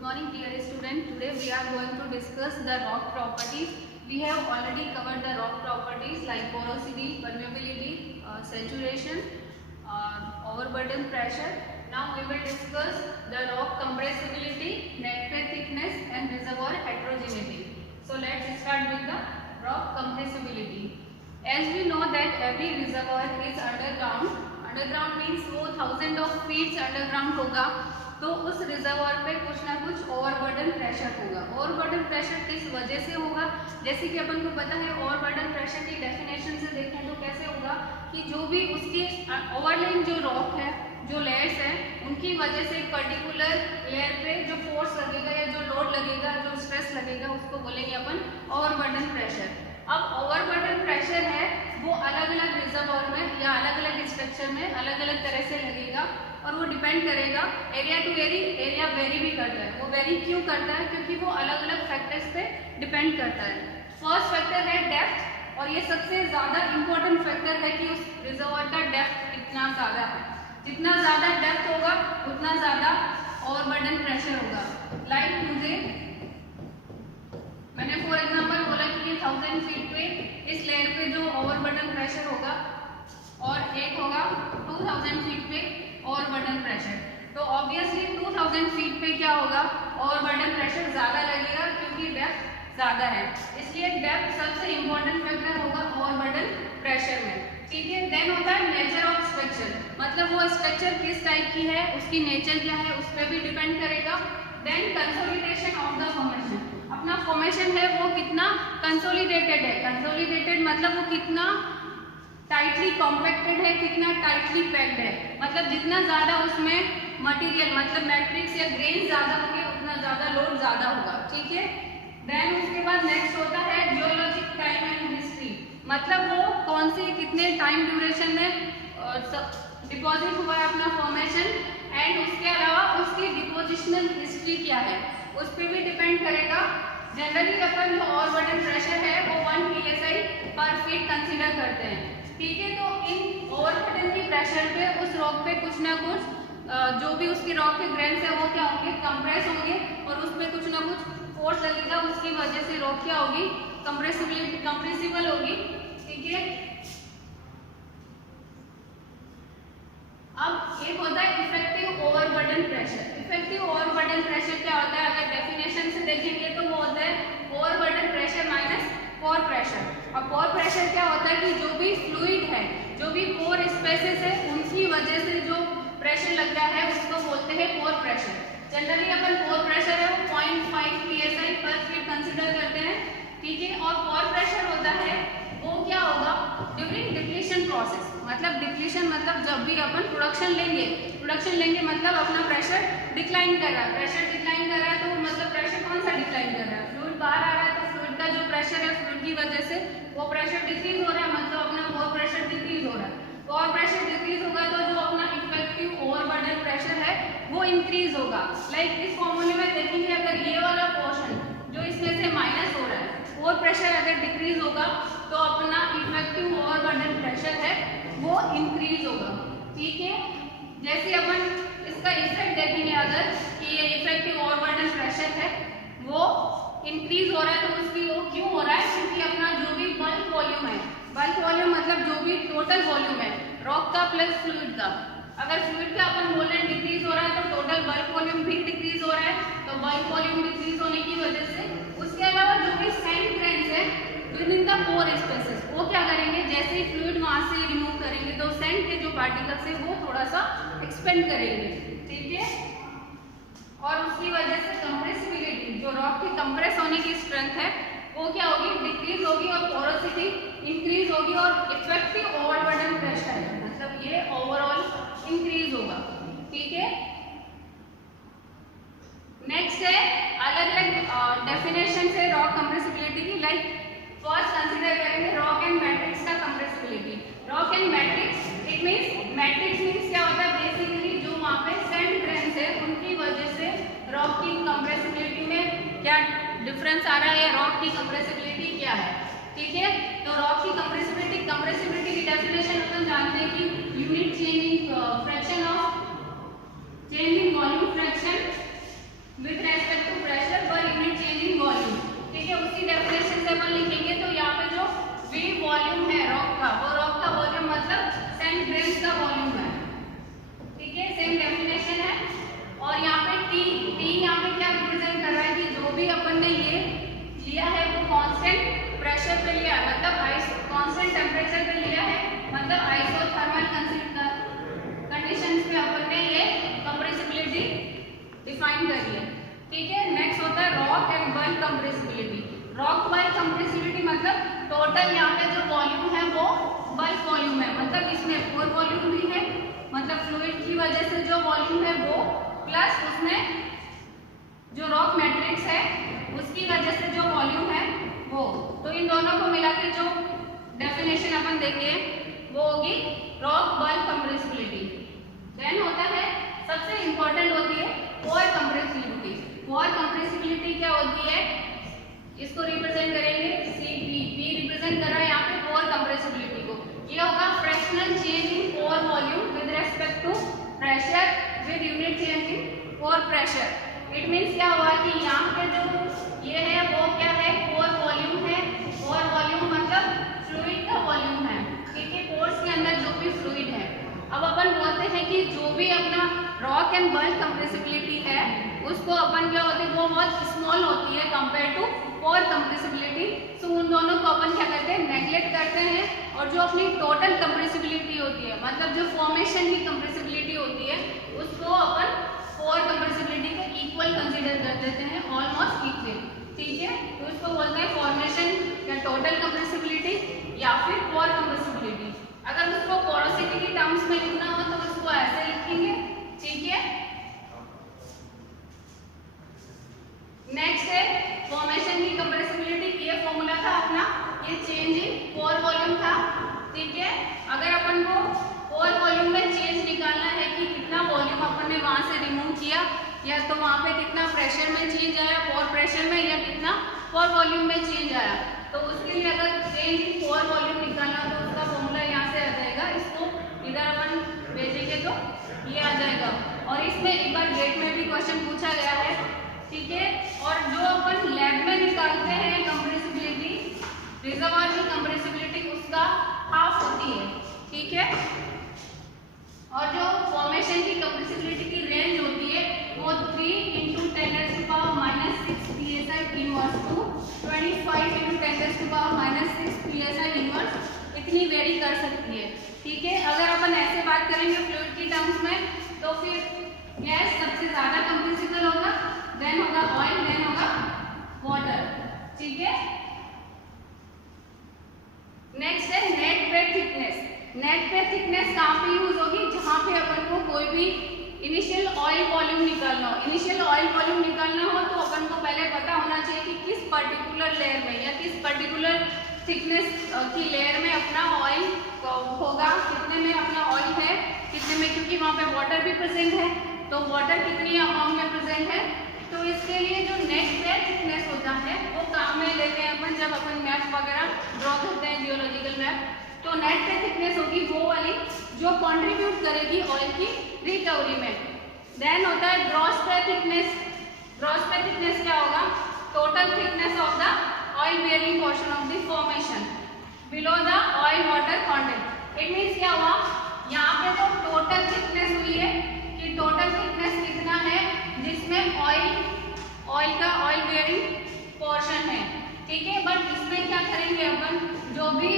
Good morning dear student. Today we are going to discuss the rock properties. We have already covered the rock properties like porosity, permeability, saturation, overburden pressure. Now we will discuss the rock compressibility, net plate thickness and reservoir heterogeneity. So let's start with the rock compressibility. As we know that every reservoir is underground. Underground means वो 1000 of feats underground होगा, तो उस reservoir पे कुछ ना कुछ overburden pressure होगा। Overburden pressure किस वजह से होगा? जैसे कि अपन को पता है ओवरबर्डन प्रेशर की डेफिनेशन से देखें तो कैसे होगा कि जो भी उसके ओवरलेइंग जो रॉक है, जो लेयर्स है, उनकी वजह से एक पर्टिकुलर लेयर पे जो फोर्स लगेगा या जो लोड लगेगा, जो स्ट्रेस लगेगा, उसको बोलेंगे अपन ओवरबर्डन प्रेशर। अब ओवरबर्डन प्रेशर है वो अलग अलग रिजर्वॉयर में या अलग अलग स्ट्रक्चर में अलग अलग तरह से लगेगा और वो डिपेंड करेगा एरिया टू एरिया वेरी भी करता है। वो वेरी क्यों करता है? क्योंकि वो अलग अलग फैक्टर्स पे डिपेंड करता है। फर्स्ट फैक्टर है डेप्थ, और ये सबसे ज़्यादा इम्पोर्टेंट फैक्टर है कि उस रिजर्वॉयर का डेप्थ कितना ज़्यादा है। जितना ज़्यादा डेप्थ होगा उतना ज़्यादा ओवरबर्डन प्रेशर होगा। लाइक मैंने फॉर एग्जांपल बोला कि 1000 फीट पे इस लेयर पे जो ओवरबर्डन प्रेशर होगा और एक होगा 2000 फीट पे ओवरबर्डन प्रेशर, तो ऑब्वियसली 2000 फीट पे क्या होगा, ओवरबर्डन प्रेशर ज़्यादा लगेगा क्योंकि डेप्थ ज़्यादा है। इसलिए डेप्थ सबसे इम्पोर्टेंट फैक्टर होगा ओवरबर्डन प्रेशर में। ठीक है, देन होता है नेचर ऑफ स्ट्रक्चर, मतलब वो स्ट्रक्चर किस टाइप की है, उसकी नेचर क्या है, उस पर भी डिपेंड करेगा। Then consolidation of the formation, अपना फॉर्मेशन है वो कितना कंसोलिडेटेड है। कंसोलिडेटेड मतलब वो कितना टाइटली कॉम्पैक्टेड है, कितना टाइटली पैक्ड है, मतलब जितना ज़्यादा उसमें मटेरियल मतलब मैट्रिक्स या ग्रेन ज़्यादा होंगे उतना ज़्यादा लोड ज़्यादा होगा। ठीक है, देन उसके बाद नेक्स्ट होता है जियोलॉजिक टाइम एंड हिस्ट्री, मतलब वो कौन से कितने टाइम ड्यूरेशन में डिपॉजिट हुआ है अपना फॉर्मेशन, एंड उसके अलावा उसकी डिपोजिशनल हिस्ट्री क्या है, उस पर भी डिपेंड करेगा। जनरली अपन जो ओवरबर्डन प्रेशर है वो 1 psi पर फीट कंसीडर करते हैं। ठीक है, तो इन ओवरबर्डन की प्रेशर पे उस रॉक पे कुछ ना कुछ जो भी उसकी रॉक के ग्रेन्स है वो क्या होंगे, कंप्रेस होंगे और उस पर कुछ ना कुछ फोर्स लगेगा, उसकी वजह से रॉक क्या होगी, कंप्रेसिबल होगी। ठीक है, अब एक होता है effective overburden pressure. Effective overburden pressure क्या होता है? अगर डेफिनेशन से देखेंगे तो वो होता है overburden pressure minus pore pressure. और पोर प्रेशर क्या होता है कि जो भी फ्लूइड है, जो भी पोर स्पेसेस है, उनकी वजह से जो प्रेशर लगता है उसको बोलते हैं पोर प्रेशर। जनरली अपन पोर प्रेशर है वो 0.5 psi पर फीट कंसिडर करते हैं। ठीक है, और पोर प्रेशर होता है वो क्या होगा ड्यूरिंग डिप्लीशन प्रोसेस, मतलब डिप्लीशन मतलब जब भी अपन प्रोडक्शन लेंगे मतलब अपना प्रेशर डिक्लाइन कर रहा है। प्रेशर डिक्लाइन कर रहा है तो मतलब प्रेशर कौन सा डिक्लाइन कर रहा है, फ्लूइड बाहर आ रहा है, तो फ्लूइड का जो प्रेशर है फ्लूइड की वजह से वो प्रेशर डिक्रीज हो रहा है, मतलब अपना पोर प्रेशर डिक्रीज हो रहा है। पोर प्रेशर डिक्रीज होगा तो जो अपना इफेक्टिव ओवरबर्डन प्रेशर है वो इंक्रीज होगा। लाइक इस फॉर्मूले में देखेंगे, अगर ये वाला पोर्शन जो इसमें से माइनस हो रहा है, पोर प्रेशर अगर डिक्रीज होगा तो अपना इफेक्टिव ओवरबर्डन प्रेशर है वो इंक्रीज होगा। ठीक है, जैसे अपन इसका इफेक्ट देखेंगे अगर कि ये इफेक्टिव ओवरबर्डन प्रेशर है वो इंक्रीज हो रहा है, तो उसकी वो क्यों हो रहा है? क्योंकि अपना जो भी बल्क वॉल्यूम है, बल्क वॉल्यूम मतलब जो भी टोटल वॉल्यूम है रॉक का प्लस फ्लूइड का, अगर फ्लूइड का अपन बोल रहे हैं डिक्रीज हो रहा है तो टोटल बल्क वॉल्यूम भी डिक्रीज हो रहा है। तो बल्क वॉल्यूम डिक्रीज होने की वजह से उसके अलावा जो भी सैंड ग्रेन्स है within the pore spaces वो क्या करेंगे, जैसे ही फ्लूइड वहां से रिमूव करेंगे तो सैंड के जो पार्टिकल्स है वो थोड़ा सा एक्सपेंड करेंगे। ठीक है, और उसकी वजह से कंप्रेसिबिलिटी, जो रॉक की कंप्रेस होने की स्ट्रेंथ है वो क्या होगी, डिक्रीज होगी और पोरोसिटी इंक्रीज होगी और इफेक्टिव ओवरबर्डन प्रेशर है मतलब ये ओवरऑल इंक्रीज होगा। ठीक है, नेक्स्ट है अलग अलग डेफिनेशन है रॉक कंप्रेसिबिलिटी की। लाइक फर्स्ट कंसीडर करेंगे रॉक एंड मैट्रिक्स का compressibility. Rock and matrix it means, matrix means क्या होता है, बेसिकली जो वहाँ पे सैंड ग्रेन्स है उनकी वजह से रॉक की कंप्रेसिबिलिटी में क्या डिफरेंस आ रहा है या रॉक की कंप्रेसिबिलिटी क्या है। ठीक है, तो रॉक की कंप्रेसिबिलिटी की डेफिनेशन अपन जानते हैं कि unit change in fraction of change in volume fraction with respect define करिए। ठीक है, नेक्स्ट होता है rock and bulk compressibility. Rock bulk compressibility मतलब टोटल यहाँ पे जो वॉल्यूम है वो बल्क वॉल्यूम है, मतलब इसमें पोर वॉल्यूम भी है, मतलब फ्लूइड की वजह से जो वॉल्यूम है वो, प्लस उसमें जो रॉक मैट्रिक्स है उसकी वजह से जो वॉल्यूम है वो, तो इन दोनों को मिला के जो डेफिनेशन अपन देंगे वो होगी रॉक बल्क कंप्रेसिबिलिटी। देन होता है सबसे इंपॉर्टेंट होती है पोर कंप्रेसिबिलिटी। पोर कंप्रेसिबिलिटी क्या होती है, इसको रिप्रेजेंट करेंगे CP, P रिप्रेजेंट कर रहा है यहाँ पे पोर कंप्रेसिबिलिटी को। ये होगा fractional change in pore volume with respect to pressure with unit change in pore pressure. It means क्या हुआ कि यहाँ पे जो ये है वो क्या है, पोर वॉल्यूम है। पोर वॉल्यूम मतलब फ्लूइड का वॉल्यूम है। ठीक है, पोर्स के अंदर जो भी फ्लूइड है। अब अपन बोलते हैं कि जो भी अपना रॉक एंड बल्क कंप्रेसिबिलिटी है उसको अपन क्या होती है, वो बहुत स्मॉल होती है कंपेयर टू पोर कंप्रेसिबिलिटी। सो उन दोनों को अपन क्या करते हैं, नेग्लेक्ट करते हैं, और जो अपनी टोटल कंप्रेसिबिलिटी होती है, मतलब जो फॉर्मेशन की कंप्रेसिबिलिटी होती है, उसको अपन पोर कंप्रेसिबिलिटी के इक्वल कंसीडर कर देते हैं, ऑलमोस्ट इक्वल। ठीक है, तो इसको बोलते हैं फॉर्मेशन या टोटल कंप्रेसिबिलिटी या फिर पोर कंप्रेसिबिलिटी। अगर उसको पोरोसिटी की टर्म्स में लिखना हो तो उसको ऐसे लिखेंगे। ठीक है, नेक्स्ट है फॉर्मेशन की कंप्रेसिबिलिटी। ये फॉर्मूला था अपना, ये चेंज इन पोर वॉल्यूम था। ठीक है, अगर अपन को पोर वॉल्यूम में चेंज निकालना है कि कितना वॉल्यूम अपन ने वहां से रिमूव किया, या तो वहां पे कितना प्रेशर में चेंज आया पोर प्रेशर में, या कितना पोर वॉल्यूम में चेंज आया, तो उसके लिए अगर चेंज इन पोर वॉल्यूम निकालना तो उसका फॉर्मूला यहाँ से आ जाएगा। इसको इधर अपन भेजेंगे तो ये आ जाएगा। और इसमें एक बार गेट में भी क्वेश्चन पूछा गया है। ठीक है, और जो अपन लैब में निकालते हैं कंप्रेसिबिलिटी, रिजर्वॉयर की कंप्रेसिबिलिटी उसका हाफ होती है। ठीक है, और जो फॉर्मेशन की कंप्रेसिबिलिटी की रेंज होती है वो 3 × 10⁻⁻6 psi inverse two 25 × 10⁻⁻6 psi inverse, इतनी वेरी कर सकती है। ठीक है, अगर अपन ऐसे बात करेंगे फ्लूइड की टर्म्स में तो फिर गैस सबसे ज्यादा कंप्रेसिबल होगा, देन होगा ऑयल, देन होगा वाटर। ठीक है, नेक्स्ट है नेट पे थिकनेस। नेट पे थिकनेस कहाँ पे यूज होगी, जहाँ पे अपन को कोई भी इनिशियल ऑयल वॉल्यूम निकालना हो। इनिशियल ऑयल वॉल्यूम निकालना हो तो अपन को पहले पता होना चाहिए कि किस पर्टिकुलर लेयर में या किस पर्टिकुलर थिकनेस की लेयर में अपना ऑयल होगा, कितने में अपना ऑयल है, कितने में, क्योंकि वहाँ पे वाटर भी प्रेजेंट है, तो वाटर कितनी अमाउंट में प्रेजेंट है। तो इसके लिए जो नेट पे थिकनेस होता है वो काम में लेते हैं अपन जब अपन मैप वगैरह ड्रॉ करते हैं, जियोलॉजिकल मैप। तो नेट पे थिकनेस होगी वो वाली जो कंट्रीब्यूट करेगी ऑयल की रिकवरी में। देन होता है ग्रॉस पे थिकनेस। ग्रॉस पे थिकनेस क्या होगा, total thickness of the oil bearing portion of the formation below the oil water content. It means क्या हुआ, यहाँ पे तो टोटल थिकनेस हुई है कि टोटल थिकनेस कितना है जिसमें ऑयल का ऑयल बेयरिंग पोर्शन है। ठीक है, बट इसमें क्या करेंगे अपन, जो भी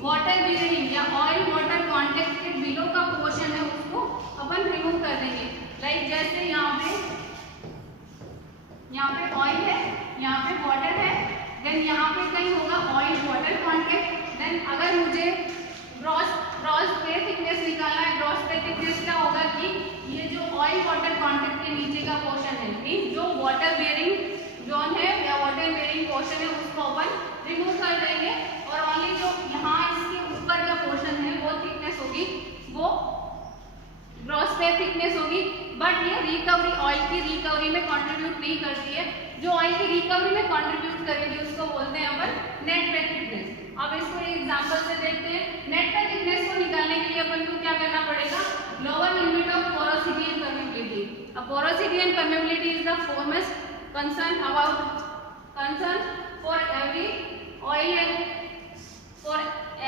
वाटर बेयरिंग या ऑयल वाटर कांटेक्ट के बिलो का पोर्शन है उसको अपन रिमूव कर देंगे। लाइक जैसे यहाँ पे ऑयल है, यहाँ पे वाटर है, देन यहाँ पे कहीं होगा ऑयल वाटर कांटेक्ट। देन अगर मुझे ग्रॉस पे थिकनेस निकालना है, ग्रॉस पे थिकनेस क्या होगा कि ये जो ऑयल वाटर कांटेक्ट के नीचे का पोर्शन है, मींस जो वाटर बेयरिंग जोन है या वाटर बेयरिंग पोर्शन है उसको अपन रिमूव कर देंगे, और ओनली जो यहाँ इसके ऊपर का पोर्शन है वो थिकनेस होगी, वो ग्रॉस पे थिकनेस होगी। बट ये रिकवरी, ऑयल की रिकवरी में कंट्रीब्यूट नहीं करती है। जो ऑयल की रिकवरी में कंट्रीब्यूट करेगी उसको बोलते हैं अपन नेट पे थिकनेस। अब इसको एग्जांपल से देखते हैं। नेट पे थिकनेस को निकालने के लिए अपन को क्या करना पड़ेगा, lower limit of porosity and permeability. अब porosity and permeability is the foremost concern for every oil and for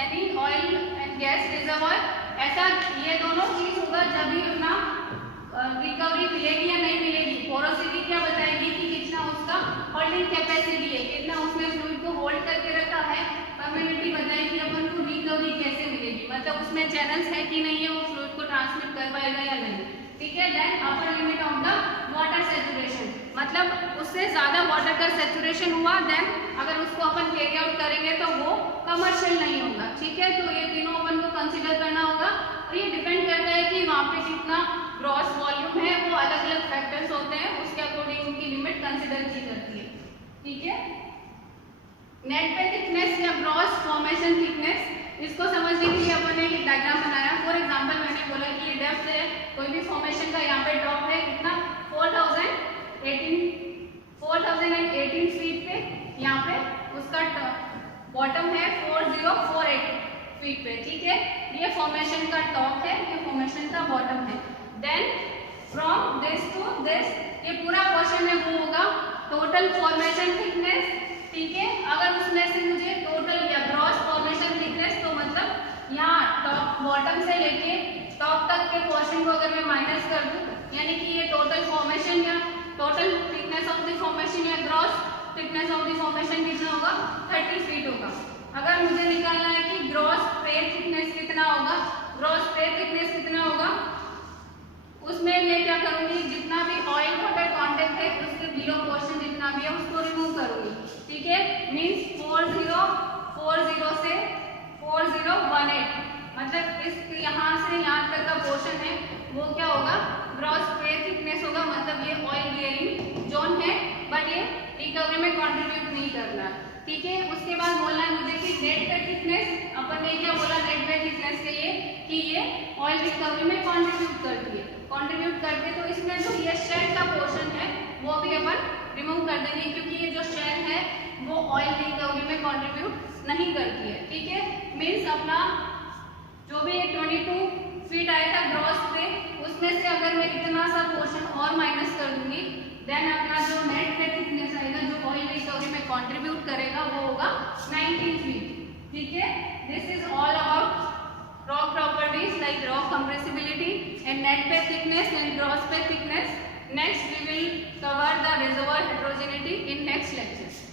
any oil and gas reservoir। ऐसा ये दोनों चीज होगा जब भी अपना रिकवरी मिलेगी या नहीं मिलेगी। पोरोसिटी क्या बताएगी कि कितना उसका होल्डिंग कैपेसिटी है, कितना उसने फ्लूइड को होल्ड करके रखा है। परमेबिलिटी बताएगी अपन को रिकवरी कैसे मिलेगी, मतलब उसमें चैनल्स है कि नहीं है, वो फ्लूइड को ट्रांसमिट कर पाएगा या नहीं। ठीक है, then upper limit of the water saturation. उससे ज़्यादा वाटर का सेचुरेशन हुआ देन अगर उसको अपन कैरी आउट करेंगे तो वो कमर्शियल नहीं होगा। ठीक है, तो ये तीनों अपन को कंसिडर करना होगा और ये डिपेंड करता है कि वहाँ पे कितना ग्रॉस वॉल्यूम है, वो अलग अलग फैक्टर्स होते हैं, उसके अकॉर्डिंग उनकी लिमिट कंसिडर की जाती है। ठीक है, नेट पे थिकनेस या ग्रॉस फॉर्मेशन थिकनेस, इसको समझने के लिए अपन ने ये डायग्राम बनाया। फॉर एग्जांपल मैंने बोला कि डेप्थ है कोई भी फॉर्मेशन का, यहाँ पे ड्रॉप है कितना 4018 फीट पे, यहाँ पे उसका बॉटम है 4048 फीट पे। ठीक है, ये फॉर्मेशन का टॉप है, ये फॉर्मेशन का बॉटम है। Then from this to this, ये पूरा पोर्शन में वो होगा टोटल फॉर्मेशन थिकनेस। ठीक है, अगर उसमें से मुझे टोटल या ग्रॉस फॉर्मेशन थिकनेस, तो मतलब यहाँ टॉप बॉटम से लेके टॉप तक के पोर्शन को अगर मैं माइनस कर दूं, यानी कि ये टोटल फॉर्मेशन या total thickness of the formation या gross thickness of the formation कितना होगा 30 फीट होगा। अगर मुझे निकालना है कि ग्रॉस पेयर थिकनेस कितना होगा, ग्रॉस पेयर थिकनेस कितना होगा, उसमें मैं क्या करूंगी, जितना भी ऑयल वाटर कांटेक्ट है उसके बिलो पोर्शन जितना भी है उसको रिमूव करूंगी। ठीक है, मींस 4040 से 4018, मतलब इस यहाँ से यहाँ तक का पोर्शन है वो क्या होगा, ग्रॉस पेयर थिकनेस होगा। मतलब ये ऑयल बियरिंग जोन है, बट ये रिकवरी में कंट्रीब्यूट नहीं करना। ठीक है, उसके बाद बोलना है मुझे कि नेट बेड थिकनेस, अपन ने क्या बोला नेट बेड थिकनेस के लिए कि ये ऑयल रिकवरी में कंट्रीब्यूट करती है, कंट्रीब्यूट करते, तो इसमें जो ये शेल का पोर्शन है वो भी अपन रिमूव कर देंगे, क्योंकि ये जो शेल है वो ऑयल रिकवरी में कंट्रीब्यूट नहीं करती है। ठीक है, मीन्स अपना जो भी 22 फीट आया था ग्रॉस पे, उसमें से अगर मैं इतना सा पोर्शन और माइनस कर दूंगी, देन अपना जो नेट बेड थिकनेस आएगा जो ऑयल रिकवरी में कंट्रीब्यूट करेगा वो होगा 19 फीट। ठीक है, this is all about rock properties like rock compressibility and net bed thickness and gross bed thickness. Next we will cover the reservoir heterogeneity in next lecture.